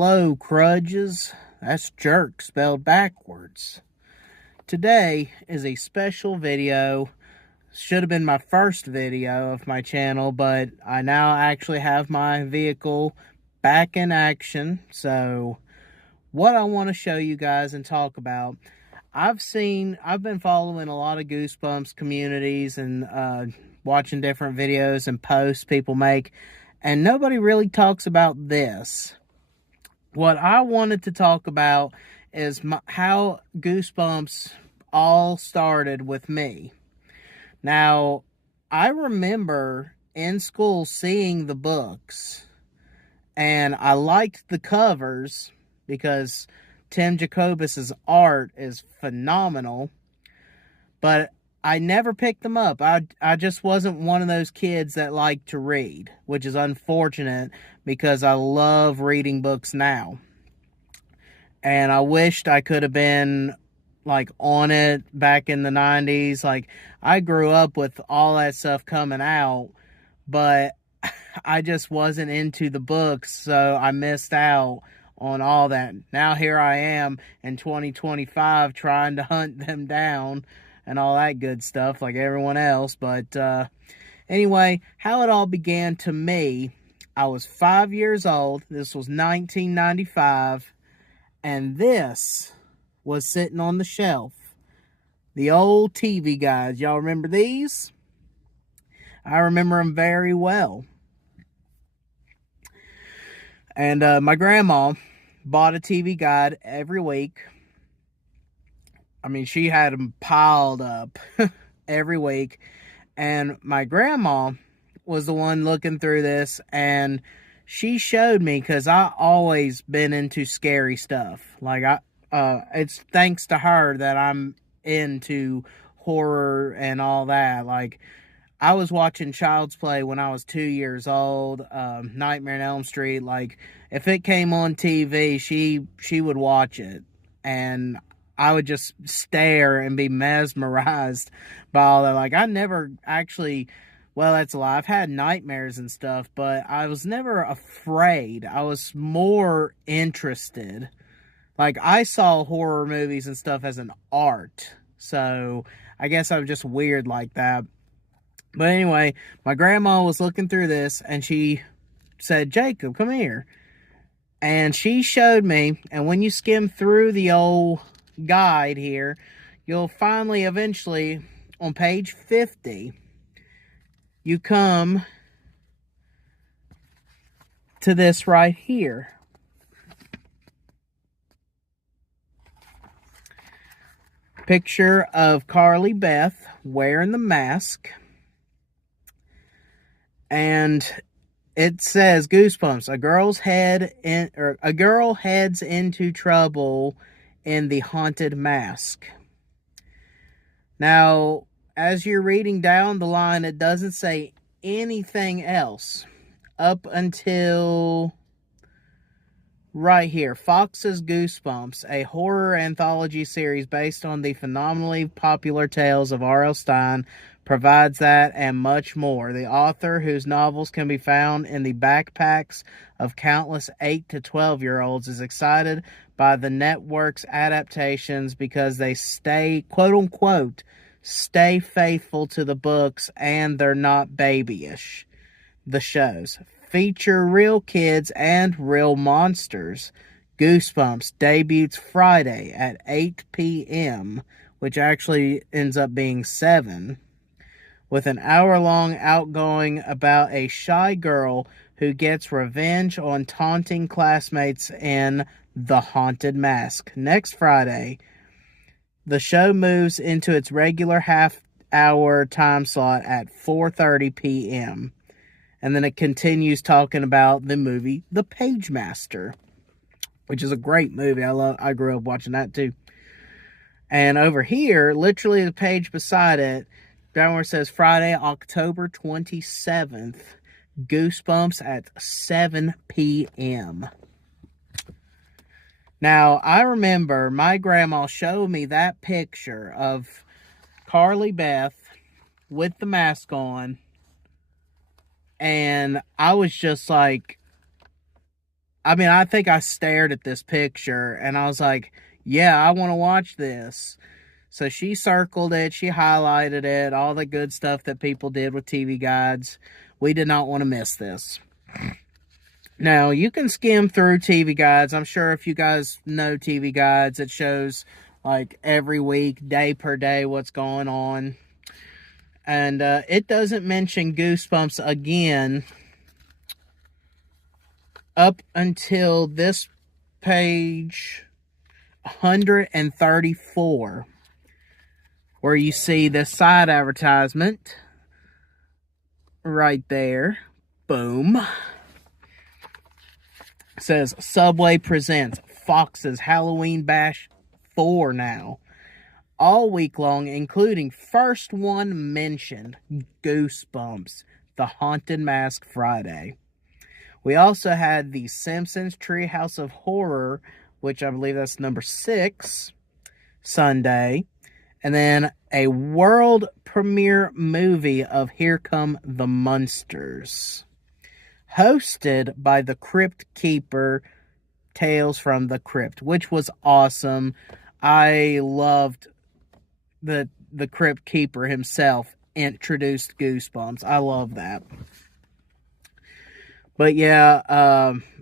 Hello, Crudges. That's jerk spelled backwards. Today is a special video. Should have been my first video of my channel, but I now actually have my vehicle back in action. So, what I want to show you guys and talk about, I've been following a lot of Goosebumps communities and watching different videos and posts people make, and nobody really talks about this. What I wanted to talk about is how Goosebumps all started with me. Now, I remember in school seeing the books, and I liked the covers because Tim Jacobus's art is phenomenal, but I never picked them up. I just wasn't one of those kids that liked to read, which is unfortunate because I love reading books now. And I wished I could have been like on it back in the 90s. Like, I grew up with all that stuff coming out, but I just wasn't into the books, so I missed out on all that. Now here I am in 2025 trying to hunt them down and all that good stuff like everyone else. But anyway, how it all began to me, I was 5 years old. This was 1995, and this was sitting on the shelf. The old TV guides. Y'all remember these? I remember them very well. And my grandma bought a TV guide every week. I mean, she had them piled up every week. And my grandma was the one looking through this, and she showed me, because I always been into scary stuff. Like, it's thanks to her that I'm into horror and all that. Like, I was watching Child's Play when I was 2 years old, Nightmare on Elm Street. Like, if it came on TV, she would watch it, and I would just stare and be mesmerized by all that. Like, I never actually, well, that's a lie, I've had nightmares and stuff, but I was never afraid. I was more interested. Like, I saw horror movies and stuff as an art, so I guess I was just weird like that. But anyway, my grandma was looking through this, and she said, "Jacob, come here." And she showed me, and when you skim through the old guide here, you'll finally, eventually, on page 50, you come to this right here. Picture of Carly Beth wearing the mask. And it says, Goosebumps, a girl heads into trouble in the haunted mask. Now, as you're reading down the line, it doesn't say anything else up until right here. Fox's Goosebumps, a horror anthology series based on the phenomenally popular tales of R.L. Stine, provides that and much more. The author, whose novels can be found in the backpacks of countless 8 to 12-year-olds, is excited by the network's adaptations because they stay, quote-unquote, stay faithful to the books, and they're not babyish. The shows feature real kids and real monsters. Goosebumps debuts Friday at 8 p.m., which actually ends up being 7, with an hour-long outgoing about a shy girl who gets revenge on taunting classmates in The Haunted Mask. Next Friday, the show moves into its regular half-hour time slot at 4:30 p.m., and then it continues talking about the movie The Page Master, which is a great movie. I grew up watching that too. And over here, literally the page beside it, down where it says Friday, October 27th, Goosebumps at 7 p.m. Now, I remember my grandma showed me that picture of Carly Beth with the mask on, and I was just like, I mean, I think I stared at this picture and I was like, yeah, I want to watch this. So she circled it, she highlighted it, all the good stuff that people did with TV guides. We did not want to miss this. Now, you can skim through TV guides. I'm sure if you guys know TV guides, it shows like every week, day per day, what's going on. And it doesn't mention Goosebumps again up until this page 134, where you see the side advertisement right there. Boom. It says Subway presents Fox's Halloween Bash 4 now. All week long, including first one mentioned, Goosebumps, the Haunted Mask Friday. We also had the Simpsons Treehouse of Horror, which I believe that's number 6, Sunday. And then a world premiere movie of Here Come the Munsters, hosted by the Crypt Keeper, Tales from the Crypt, which was awesome. I loved the Crypt Keeper himself introduced Goosebumps. I love that. But yeah,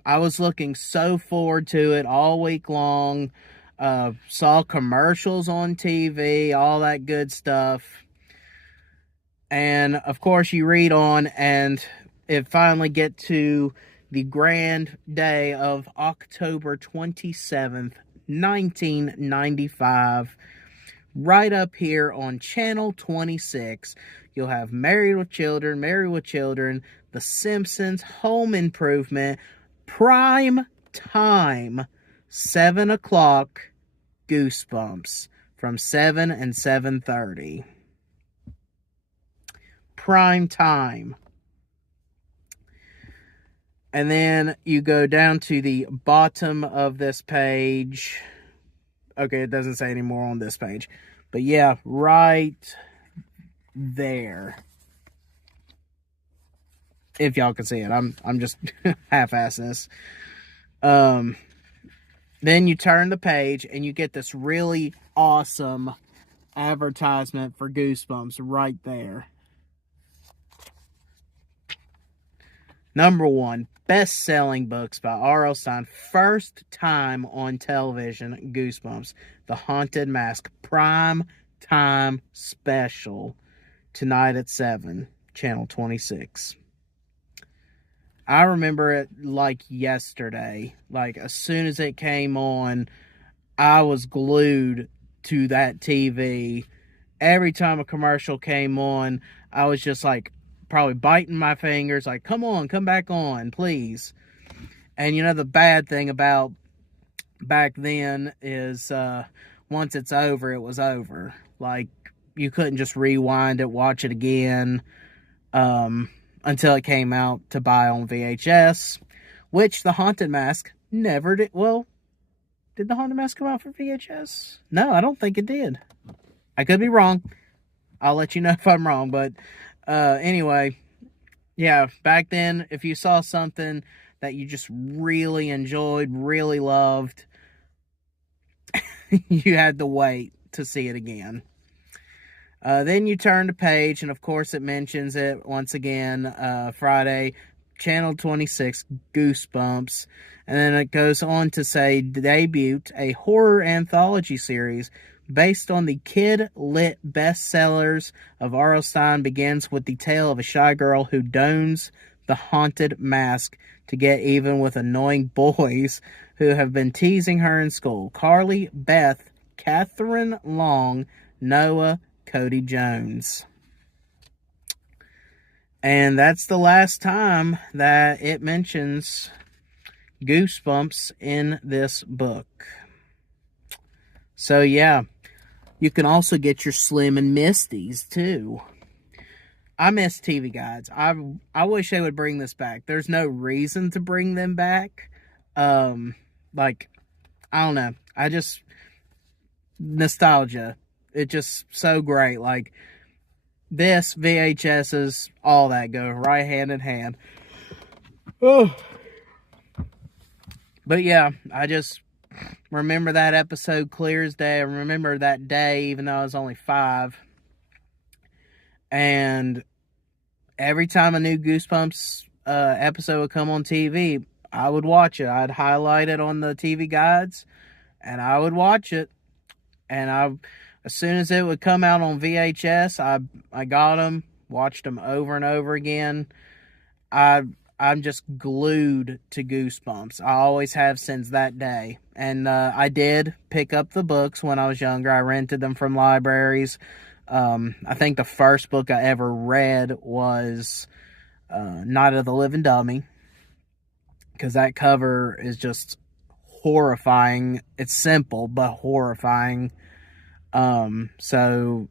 I was looking so forward to it all week long. Saw commercials on TV, all that good stuff. And of course you read on and it finally get to the grand day of October 27th, 1995. Right up here on Channel 26, you'll have Married with Children, The Simpsons, Home Improvement, prime time, 7 o'clock, Goosebumps, from 7 and 7:30. Prime time. And then you go down to the bottom of this page. Okay, it doesn't say anymore on this page. But yeah, right there. If y'all can see it. I'm just half-assing this. Then you turn the page and you get this really awesome advertisement for Goosebumps right there. Number 1, best-selling books by R.L. Stine. First time on television, Goosebumps, The Haunted Mask, prime time special, tonight at 7, Channel 26. I remember it like yesterday. Like, as soon as it came on, I was glued to that TV. Every time a commercial came on, I was just like, probably biting my fingers, like, come on, come back on, please. And you know, the bad thing about back then is once it's over, it was over. Like, you couldn't just rewind it, watch it again, until it came out to buy on VHS, which The Haunted Mask never did. Well, did The Haunted Mask come out for VHS? No, I don't think it did. I could be wrong. I'll let you know if I'm wrong, but anyway, yeah, back then, if you saw something that you just really enjoyed, really loved, you had to wait to see it again. Then you turn the page, and of course it mentions it once again, Friday, Channel 26, Goosebumps. And then it goes on to say, debut a horror anthology series based on the kid-lit bestsellers of R.L. Stine, begins with the tale of a shy girl who dons the haunted mask to get even with annoying boys who have been teasing her in school. Carly, Beth, Catherine Long, Noah, Cody Jones. And that's the last time that it mentions Goosebumps in this book. So yeah, you can also get your Slim and Misties too. I miss TV guides. I wish they would bring this back. There's no reason to bring them back. Like, I don't know. I just, nostalgia. It's just so great. Like, this, VHS's, all that go right hand in hand. Oh. But yeah, I just remember that episode clear as day. I remember that day, even though I was only 5. And every time a new Goosebumps episode would come on TV, I would watch it. I'd highlight it on the TV guides, and I would watch it. And as soon as it would come out on VHS, I got them, watched them over and over again. I'm just glued to Goosebumps. I always have since that day. And I did pick up the books when I was younger. I rented them from libraries. I think the first book I ever read was Night of the Living Dummy, because that cover is just horrifying. It's simple, but horrifying. So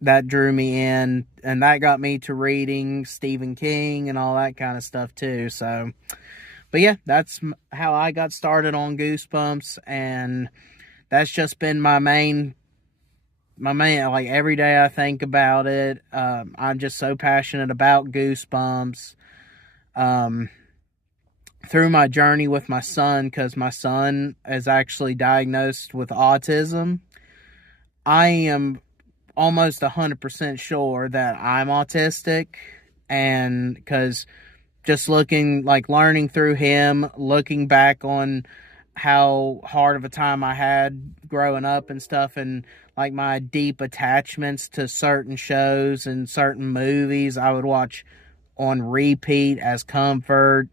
that drew me in, and that got me to reading Stephen King and all that kind of stuff too. So, but yeah, that's how I got started on Goosebumps, and that's just been my main, like every day I think about it. I'm just so passionate about Goosebumps. Through my journey with my son, because my son is actually diagnosed with autism, I am almost 100% sure that I'm autistic. And because just learning through him, looking back on how hard of a time I had growing up and stuff, and like my deep attachments to certain shows and certain movies I would watch on repeat as comfort.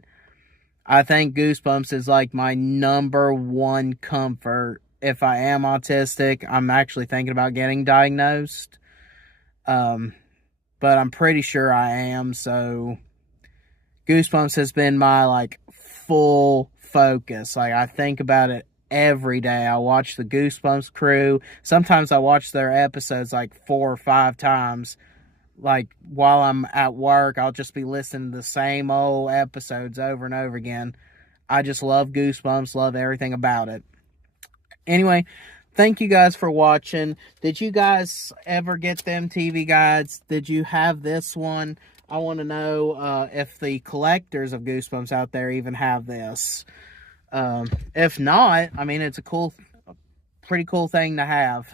I think Goosebumps is like my number one comfort. If I am autistic, I'm actually thinking about getting diagnosed. But I'm pretty sure I am. So Goosebumps has been my like full focus. Like I think about it every day. I watch the Goosebumps crew. Sometimes I watch their episodes like 4 or 5 times. Like while I'm at work, I'll just be listening to the same old episodes over and over again. I just love Goosebumps, love everything about it. Anyway, thank you guys for watching. Did you guys ever get them TV guides? Did you have this one? I want to know if the collectors of Goosebumps out there even have this. If not, I mean, it's a pretty cool thing to have.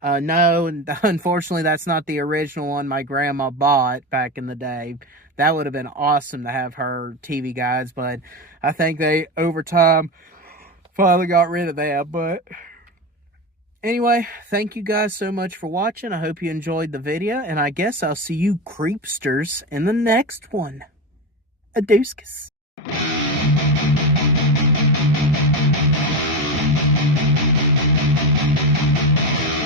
No, unfortunately, that's not the original one my grandma bought back in the day. That would have been awesome to have her TV guides, but I think they, over time, finally got rid of that. But anyway, thank you guys so much for watching. I hope you enjoyed the video, and I guess I'll see you creepsters in the next one. Adooskis.